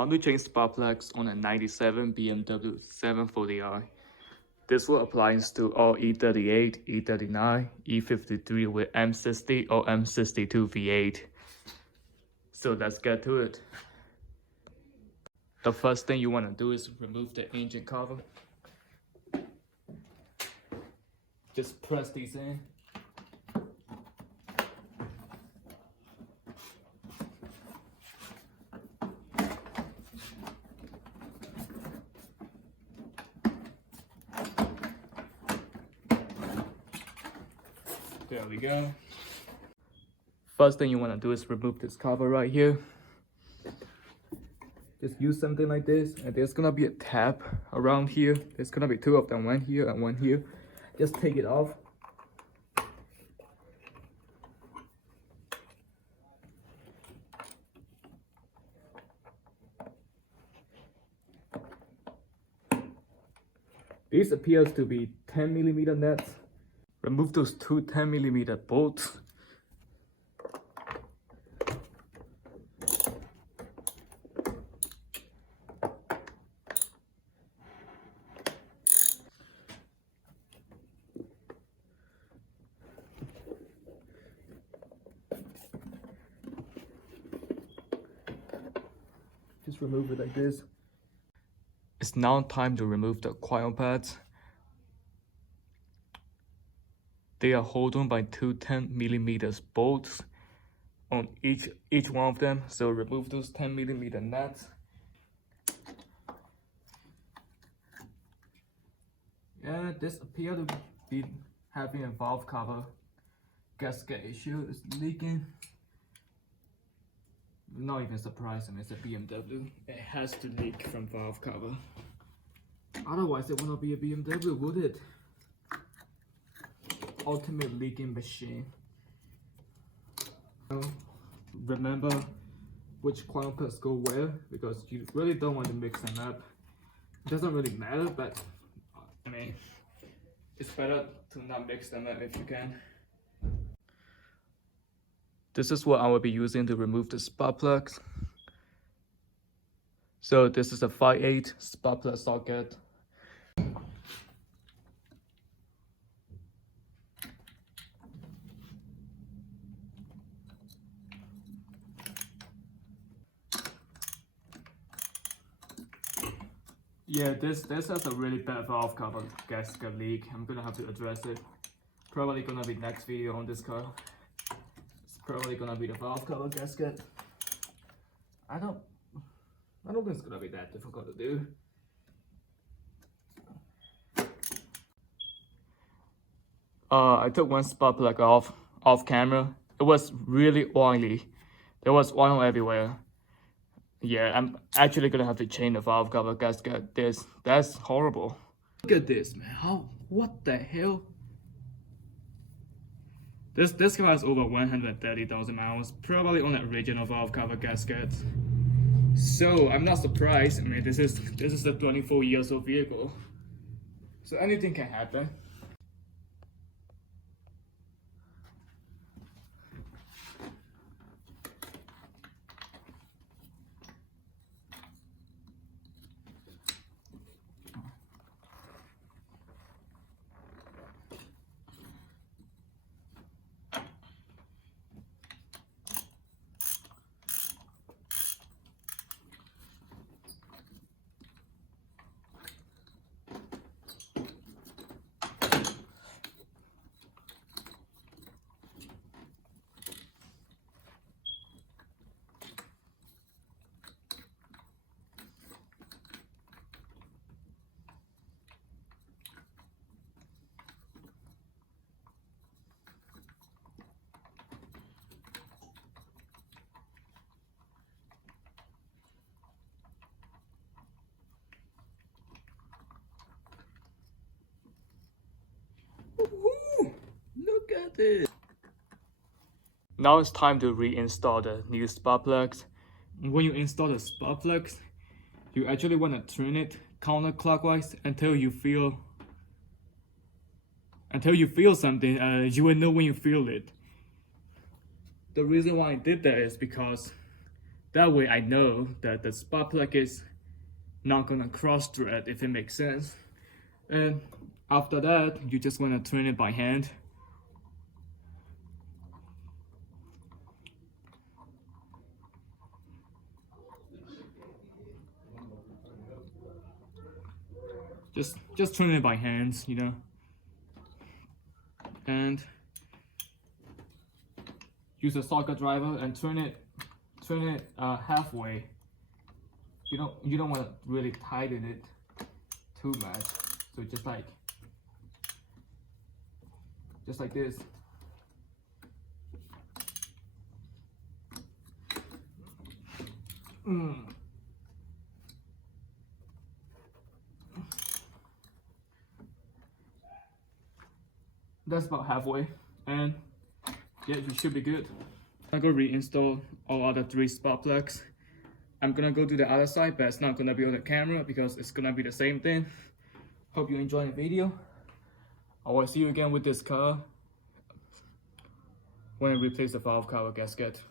How to change spark plugs on a 97 BMW 740i. This will apply to all e38, e39, e53 with M60 or M62 V8. So let's get to it. The first thing you want to do is remove the engine cover. Just press these in. There we go. First thing you want to do is remove this cover right here. Just use something like this, and there's gonna be a tab around here. There's gonna be two of them, one here and one here. Just take it off. This appears to be 10mm nuts. Remove those two 10mm bolts. Just remove it like this. It's now time to remove the coil pads. They are held on by two 10mm bolts on each one of them. So remove those 10mm nuts. Yeah, this appears to be having a valve cover gasket issue. It's leaking. Not even surprising, it's a BMW. It has to leak from valve cover. Otherwise, it would not be a BMW, would it? Ultimate leaking machine. Remember which coil pads go where, because you really don't want to mix them up. It doesn't really matter, but I mean, it's better to not mix them up if you can. This is what I will be using to remove the spark plugs. So this is a 5/8 spark plug socket. Yeah, this has a really bad valve cover gasket leak. I'm gonna have to address it. Probably gonna be next video on this car. Probably gonna be the valve cover gasket. I don't think it's gonna be that difficult to do. I took one spark plug off camera. It was really oily. There was oil everywhere. Yeah, I'm actually gonna have to change the valve cover gasket. That's horrible. Look at this, man. What the hell? This car has over 130,000 miles, probably on the original valve cover gasket. So I'm not surprised. I mean, this is a 24 years old vehicle, so anything can happen. Woohoo! Look at it! Now it's time to reinstall the new spark plugs. When you install the spark plugs, you actually want to turn it counterclockwise until you feel something. You will know when you feel it. The reason why I did that is because That way I know that the spark plug is not gonna cross thread, if it makes sense. And after that, you just wanna turn it by hand. Just turn it by hands, you know. And use a socket driver and turn it halfway. You don't want to really tighten it too much. So just like this. That's about halfway, and yeah, you should be good. I'm gonna reinstall all other 3 spark plugs. I'm gonna go to the other side, but it's not gonna be on the camera because it's gonna be the same thing. Hope you enjoy the video. I will see you again with this car when I replace the valve cover gasket.